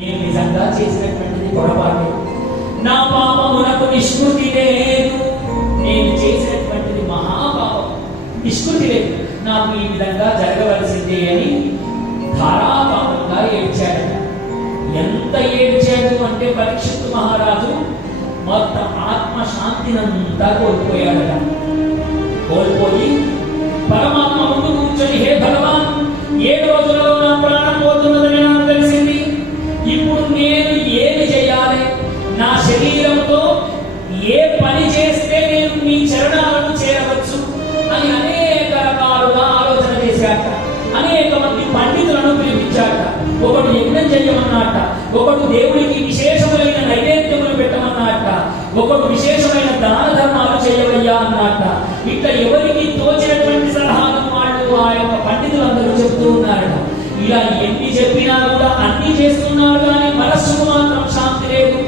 నేను నిజంగా చేసినటువంటిది పొరపాటు, నా పాపమునకు నిష్కృతి లేదు. నేను చేసినటువంటిది మహాపాపం, నిష్కృతి లేదు, నాకు ఈ విధంగా జరగవలసిందే అని ధారాపాపంగా ఏడ్చాడు. ఎంత ఏడ్చాడు అంటే పరీక్షిత్తు మహారాజు మొత్తం ఆత్మశాంతినంతా కోల్పోయాడట. కోల్పోయి పరమాత్మ ముందు కూర్చొని, హే భగవాన్, 7 రోజులలో నా ప్రాణం పోతున్నదని నాకు తెలిసింది. ఇప్పుడు నేను ఏమి చేయాలి? నా శరీరంతో ఏ పని చేస్తే నేను మీ చరణాలను చేరవచ్చు అని అనేక రకాలుగా ఆలోచన చేశాక అనేక మంది పండితులను పిలిపించాక. ఒకడు యజ్ఞం చేయమన్నట, ఒకడు దేవుడికి విశేషమైన నైవేద్యములు పెట్టమన్నట, ఒకడు విశేషమైన దాన ధర్మాలు చేయవయ్యా అన్నట. ఇట్లా ఎవరికి తోచినటువంటి సలహాలు వాళ్ళు ఆ యొక్క పండితులందరూ చెప్తూ ఉన్నారట. ఇలా ఎన్ని చెప్పినా కూడా అన్ని చేస్తున్నారు, కానీ మనస్సుకు మాత్రం శాంతి లేదు.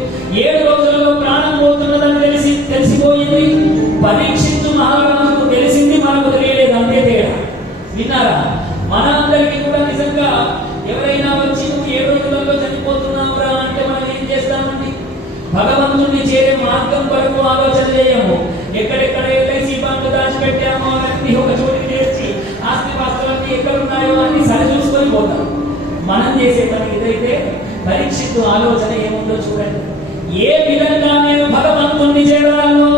7 రోజులలో ప్రాణం పోతున్నదని తెలిసిపోయింది. పరీక్షిత్తు మహారాజుకు తెలిసింది, మనకు తెలియలేదు, అంతే తేడా. విన్నారా? మనందరికీ కూడా నిజంగా ఎవరైనా వచ్చి నువ్వు 7 రోజులలో చనిపోతున్నావురా అంటే మనం ఏం చేస్తామండి? భగవంతుణ్ణి చేరే మార్గం వరకు ఆలోచన చేయము. ఎక్కడెక్కడ ఎల్ఐసి బండ్లు దాచిపెట్టామో అవన్నీ ఒక చోటికి తెచ్చి ఆస్తి పాస్తులన్నీ ఎక్కడున్నాయో అన్ని సరి చూసుకొని పోతాం. మనం చేసే పని ఇదైతే పరీక్షిత్తు ఆలోచన ఏముందో చూడండి. ఏ విధంగా నేను భగవంతుణ్ణి చేరాలో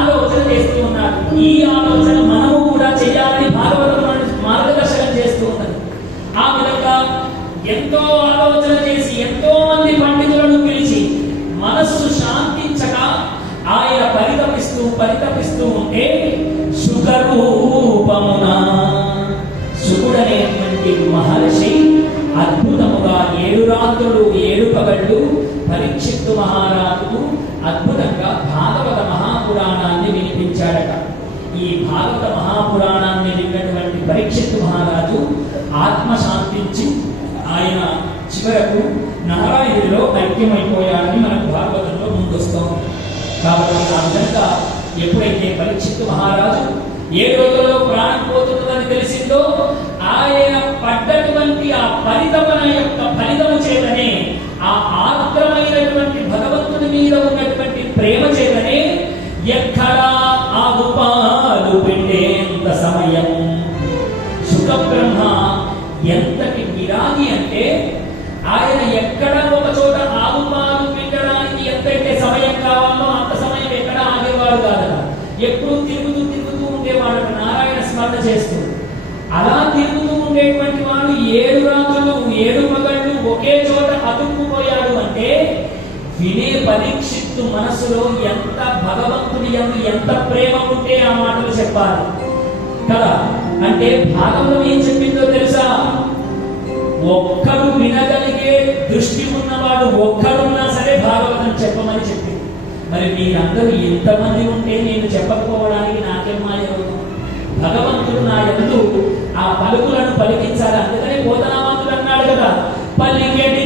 ఆలోచన చేస్తూ ఉన్నాడు. ఈ ఆలోచన మనము కూడా చేయాలని భాగవతం మార్గదర్శనం చేస్తూ ఉన్నది. ఆ విధంగా ఎంతో ఆలోచన చేసి ఎంతో మంది పండితులను పిలిచి మనస్సు శాంతించక ఆయన పరితపిస్తూ ఉంటే సుఖరూపమున సుఖుడనేటువంటి మహర్షి అద్భుతముగా 7 రాత్రులు 7 పగళ్ళు పరీక్షిత్తు మహారాజుకు అద్భుతంగా భాగవత మహాపురాణాన్ని వినిపించాడట. ఈ భాగవత మహాపురాణాన్ని విన్నటువంటి పరీక్షిత్తు మహారాజు ఆత్మశాంతించి ఆయన చివరకు నారాయణుడిలో ఐక్యమైపోయాడని మనకు భాగవతంలో ముందొస్తాం. కాబట్టి ఆ విధంగా ఎప్పుడైతే పరీక్షిత్తు మహారాజు 7 రోజుల్లో ప్రాణం పోతున్నదని తెలిసిందో, ఆయన పడ్డటువంటి ఆ పరితపన యొక్క ఫలితము చేతనే, ఆ ఆర్ద్రమైనటువంటి భగవంతుని మీద ఉన్నటువంటి ప్రేమ చేతనే ఎక్కడా ఆగుపాలు పెట్టేంత సమయం సుఖబ్రహ్మ ఎంతటి విరాగి అంటే ఆయన ఎక్కడ ఒక చోట ఆగుపాలు పెట్టడానికి ఎంతైతే సమయం కావాలో అంత సమయం ఎక్కడ ఆగేవాడు కాదు. ఎప్పుడు తిరుగుతూ ఉండేవాడు నారాయణ స్మరణ చేస్తూ. అలా తిరుగుతూ ఉండేటువంటి వాడు 7 రాత్రులు 7 పగళ్ళు ఒకే చోట అతుక్కుపోయాడు అంటే వినే పరీక్షిత్తు మనసులో ఎంత భగవంతుని ఎంత ప్రేమ ఉంటే ఆ మాటలు చెప్పాలి కదా. అంటే భాగవతం ఏం చెప్పిందో తెలుసా? ఒక్కడు వినగలిగే దృష్టి ఉన్నవాడు ఒక్కడున్నా సరే భాగవతం చెప్పమని చెప్పింది. మరి మీరందరూ ఎంతమంది ఉంటే నేను చెప్పకపోవడానికి నాకేం మాయవుతుంది? భగవంతుడు నా యందు ఆ పలుకులను పలికించాలి. అందుకని పోతనామాతుడు అన్నాడు కదా, పలికెడి